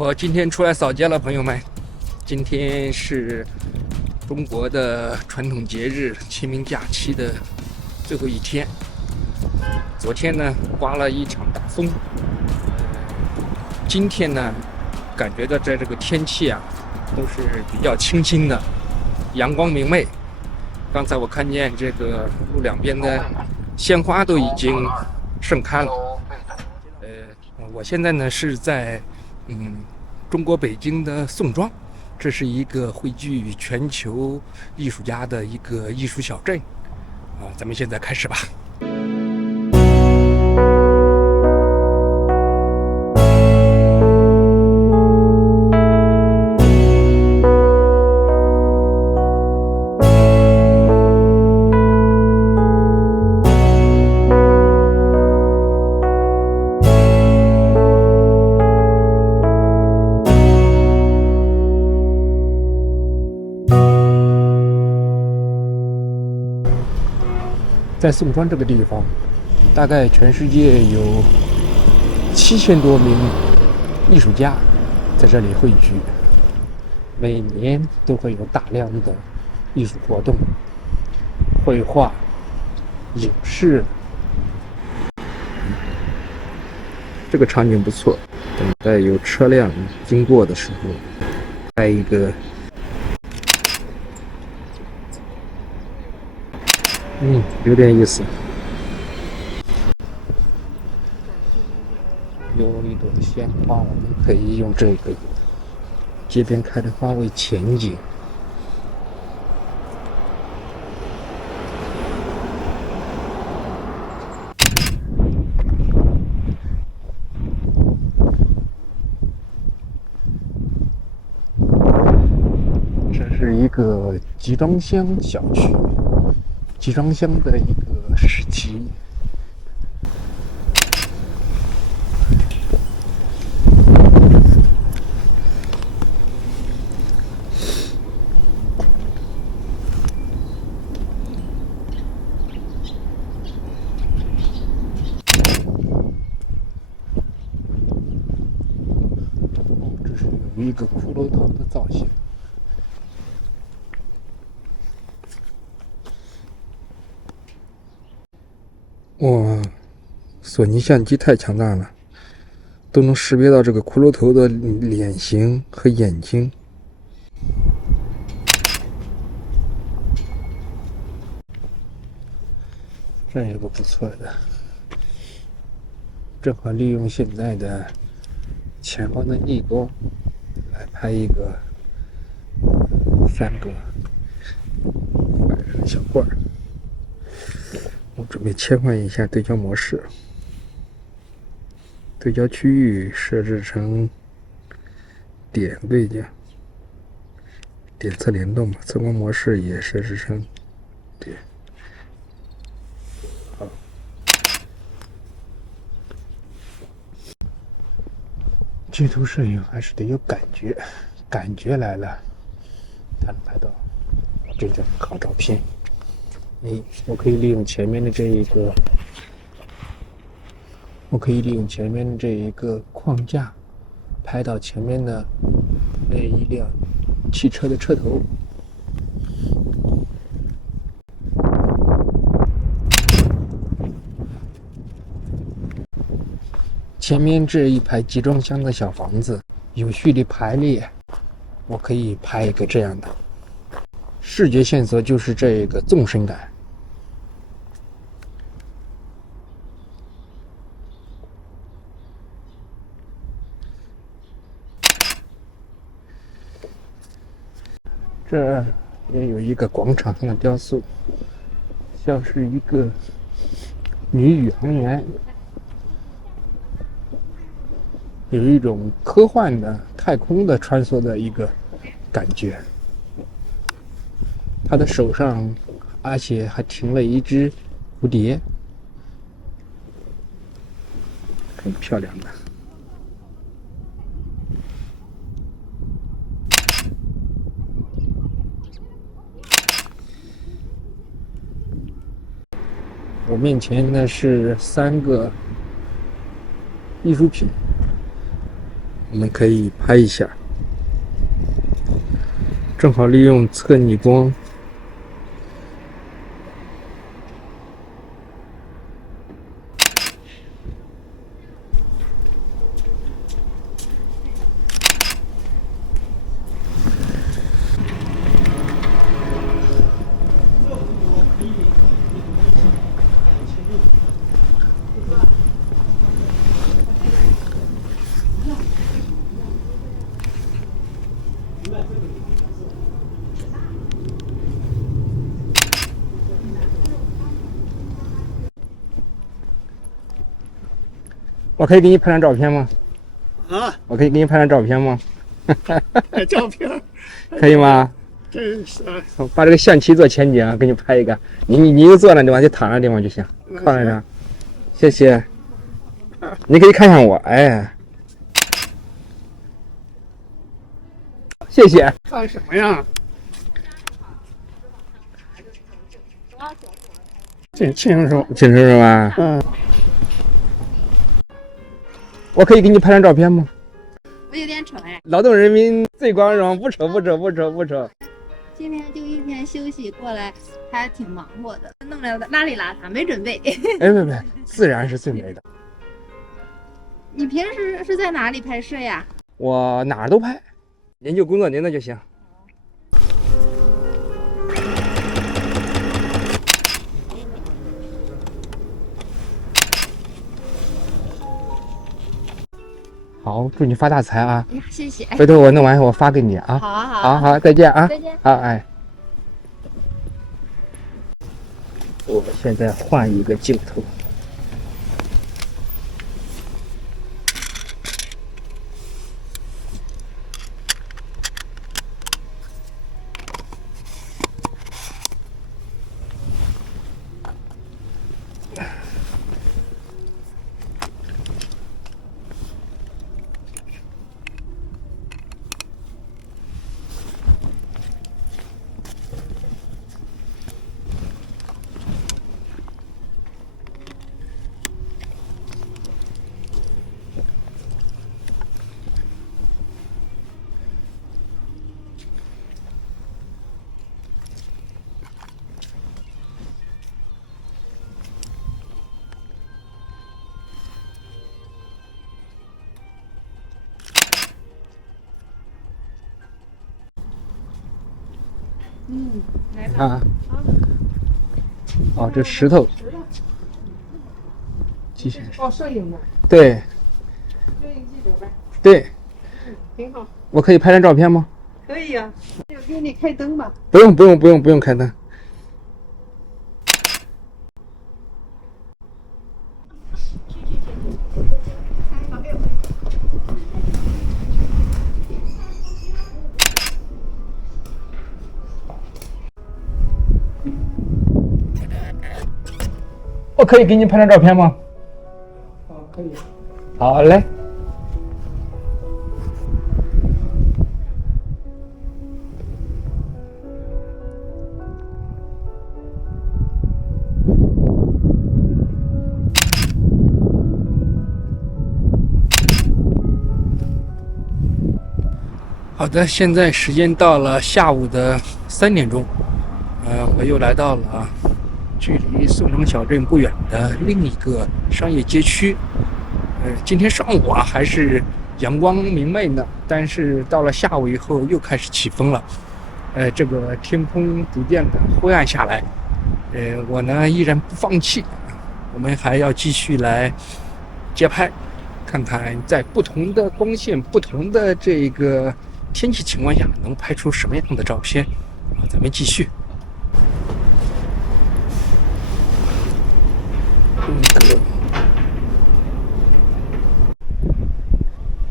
我今天出来扫街了，朋友们。今天是中国的传统节日清明假期的最后一天。昨天呢，刮了一场大风。今天呢，感觉到这个天气啊，都是比较清新的，阳光明媚。刚才我看见这个路两边的鲜花都已经盛开了。我现在呢是在中国北京的宋庄，这是一个汇聚全球艺术家的一个艺术小镇咱们现在开始吧。在宋庄这个地方，大概全世界有7000多名艺术家在这里汇聚，每年都会有大量的艺术活动，绘画、影视。这个场景不错，等待有车辆经过的时候，拍一个有点意思。有一朵鲜花，我们可以用这个街边开的花为前景。这是一个集装箱小区。集装箱的一个市集，这是有一个骷髅头的造型。哇，索尼相机太强大了，都能识别到这个骷髅头的脸型和眼睛。这有个不错的，正好利用现在的前方的逆光来拍一个3个摆着的小罐儿。我准备切换一下对焦模式，对焦区域设置成点对焦，点测联动嘛，测光模式也设置成点。好，街头摄影还是得有感觉，感觉来了，才能拍到这张好照片。我可以利用前面的这一个框架，拍到前面的那一辆汽车的车头。前面这一排集装箱的小房子有序地排列，我可以拍一个这样的。视觉线索就是这个纵深感。这也有一个广场上的雕塑，像是一个女宇航员，有一种科幻的太空的穿梭的一个感觉。她的手上而且还停了一只蝴蝶，很漂亮的。我面前呢是3个艺术品，我们可以拍一下，正好利用侧逆光。我可以给你拍张照片吗？啊，我可以给你拍张照片吗？照片可以吗？真是啊，把这个象棋做前景，给你拍一个。你就坐那地方，就躺那地方就行，靠那张。谢谢。你可以看向我，哎，谢谢。看什么呀？挺清楚。清楚是吧？嗯，我可以给你拍张照片吗？我有点丑哎。劳动人民最光荣，不丑不丑不丑不丑。今天就一天休息过来，还挺忙活的，弄得邋里邋遢，没准备。哎，别，自然是最美的。你平时是在哪里拍摄呀？我哪儿都拍，您就工作您的就行。好，祝你发大财啊！呀，谢谢。回头我弄完我发给你啊。好啊，好啊，好，再见啊！再见。好，哎。我现在换一个镜头。来吧。啊。哦，这石头。继续。哦，摄影的，对摄影记者呗。对，挺好。我可以拍张照片吗？可以呀、给你开灯吧。不用开灯。我可以给你拍张照片吗？可以。好嘞。好的，现在时间到了下午的3点钟，我又来到了距离宋城小镇不远的另一个商业街区。今天上午啊还是阳光明媚呢，但是到了下午以后又开始起风了。这个天空逐渐的灰暗下来。我呢依然不放弃，我们还要继续来街拍，看看在不同的光线、不同的这个天气情况下能拍出什么样的照片。好，咱们继续。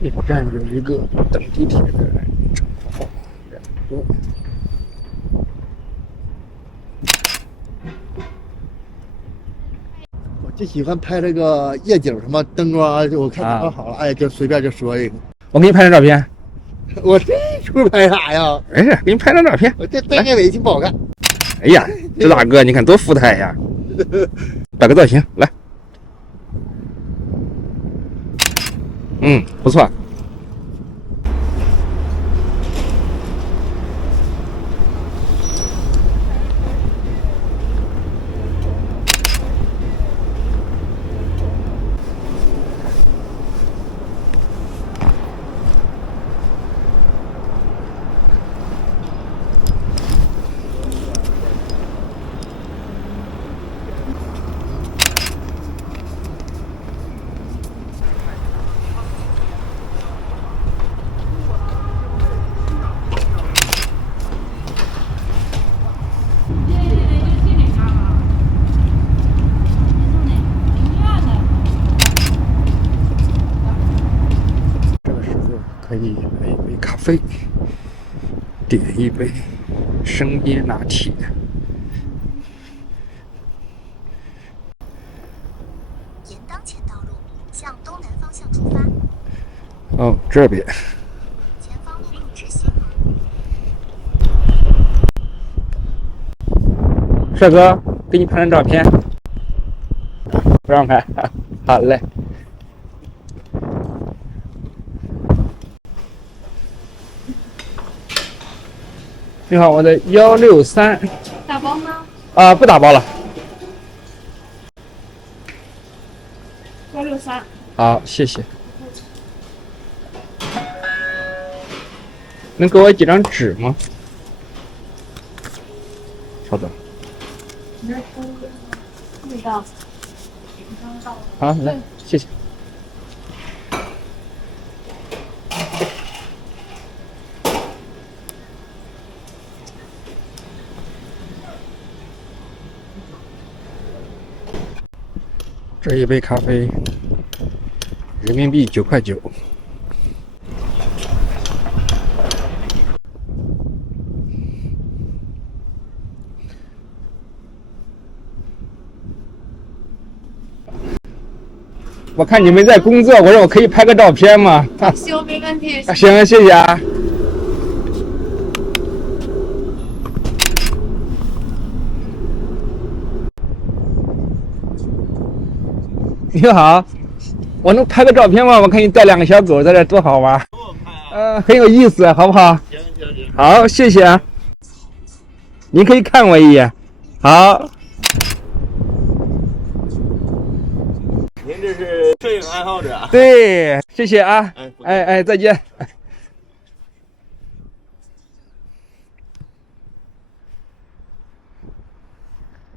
这个站有一个等地铁的正好人多。我就喜欢拍这个夜景，什么灯光，我看怎么好了，哎，就随便就说一个。我给你拍张照片。我这出拍啥呀？没事，给你拍张照片。我这戴个围巾不好看。哎呀，这大哥你看多富态呀！摆个造型来。不错。可以来一杯咖啡，点一杯生椰拿铁。沿当前道路向东南方向出发，哦，这边。前方路口直行。帅哥，给你拍张照片。不让拍，好嘞。你好，我的163。打包吗？啊，不打包了。 163。好，谢谢。能给我几张纸吗？稍等。那个。好，来，谢谢。这一杯咖啡，人民币9块9。我看你们在工作，我说我可以拍个照片吗？行，没问题。行，谢谢啊。你好，我能拍个照片吗？我看你带2个小狗在这，多好玩。很有意思，好不好？行。好，谢谢啊。您可以看我一眼。好。 您这是摄影爱好者啊？对，谢谢啊，哎，再见。